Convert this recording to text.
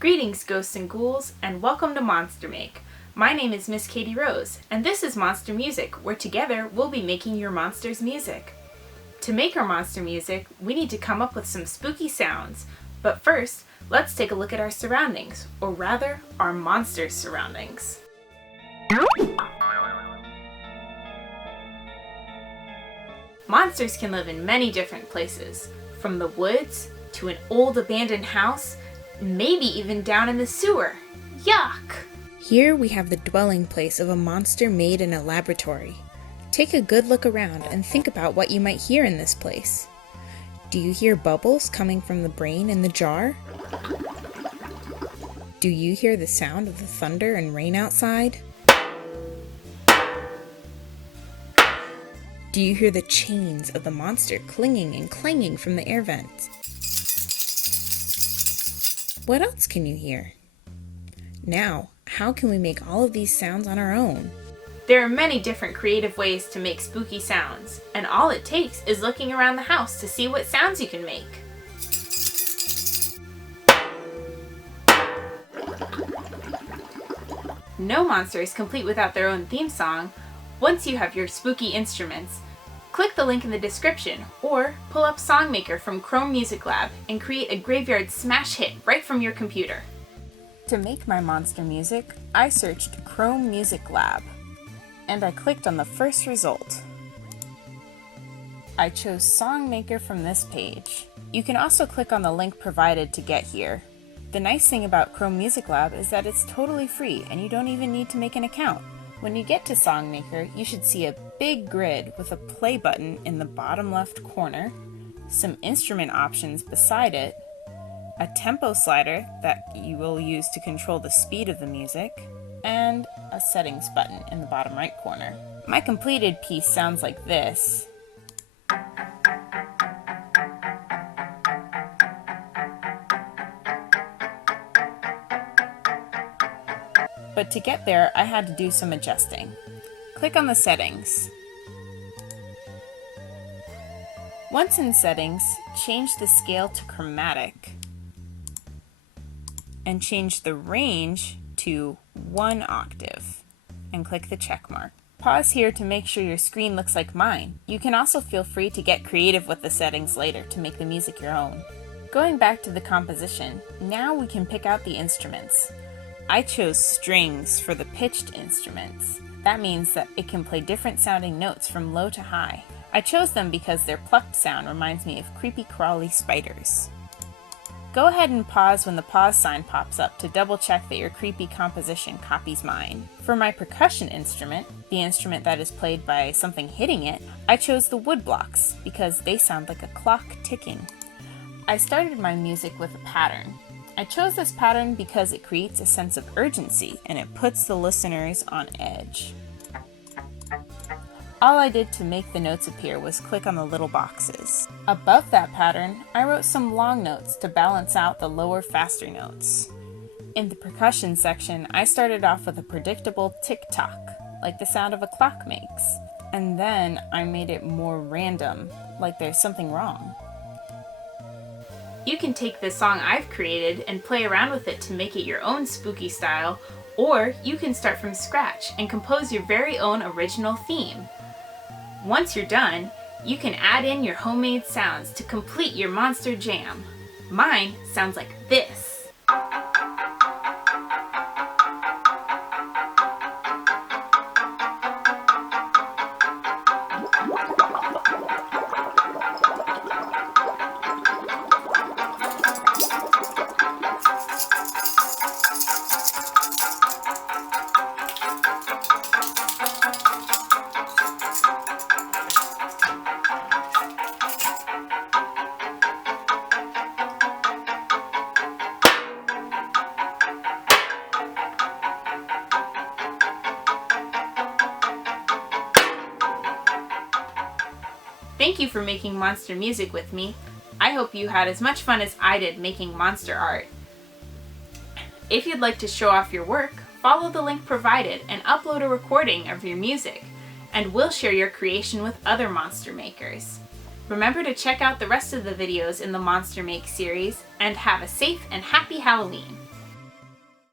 Greetings, ghosts and ghouls, and welcome to Monster Make. My name is Miss Katie Rose, and this is Monster Music, where together we'll be making your monster's music. To make our monster music, we need to come up with some spooky sounds, but first, let's take a look at our surroundings, or rather, our monster's surroundings. Monsters can live in many different places, from the woods to an old abandoned house, maybe even down in the sewer. Yuck! Here we have the dwelling place of a monster made in a laboratory. Take a good look around and think about what you might hear in this place. Do you hear bubbles coming from the brain in the jar? Do you hear the sound of the thunder and rain outside? Do you hear the chains of the monster clinging and clanging from the air vents? What else can you hear? Now, how can we make all of these sounds on our own? There are many different creative ways to make spooky sounds, and all it takes is looking around the house to see what sounds you can make. No monster is complete without their own theme song. Once you have your spooky instruments, click the link in the description or pull up Songmaker from Chrome Music Lab and create a graveyard smash hit right from your computer. To make my monster music, I searched Chrome Music Lab and I clicked on the first result. I chose Songmaker from this page. You can also click on the link provided to get here. The nice thing about Chrome Music Lab is that it's totally free and you don't even need to make an account. When you get to Songmaker, you should see a big grid with a play button in the bottom left corner, some instrument options beside it, a tempo slider that you will use to control the speed of the music, and a settings button in the bottom right corner. My completed piece sounds like this. But to get there, I had to do some adjusting. Click on the settings. Once in settings, change the scale to chromatic and change the range to 1 octave and click the check mark. Pause here to make sure your screen looks like mine. You can also feel free to get creative with the settings later to make the music your own. Going back to the composition, now we can pick out the instruments. I chose strings for the pitched instruments. That means that it can play different sounding notes from low to high. I chose them because their plucked sound reminds me of creepy crawly spiders. Go ahead and pause when the pause sign pops up to double check that your creepy composition copies mine. For my percussion instrument, the instrument that is played by something hitting it, I chose the wood blocks because they sound like a clock ticking. I started my music with a pattern. I chose this pattern because it creates a sense of urgency and it puts the listeners on edge. All I did to make the notes appear was click on the little boxes. Above that pattern, I wrote some long notes to balance out the lower, faster notes. In the percussion section, I started off with a predictable tick-tock, like the sound of a clock makes, and then I made it more random, like there's something wrong. You can take the song I've created and play around with it to make it your own spooky style, or you can start from scratch and compose your very own original theme. Once you're done, you can add in your homemade sounds to complete your monster jam. Mine sounds like this. Thank you for making monster music with me. I hope you had as much fun as I did making monster art. If you'd like to show off your work, follow the link provided and upload a recording of your music, and we'll share your creation with other monster makers. Remember to check out the rest of the videos in the Monster Make series, and have a safe and happy Halloween!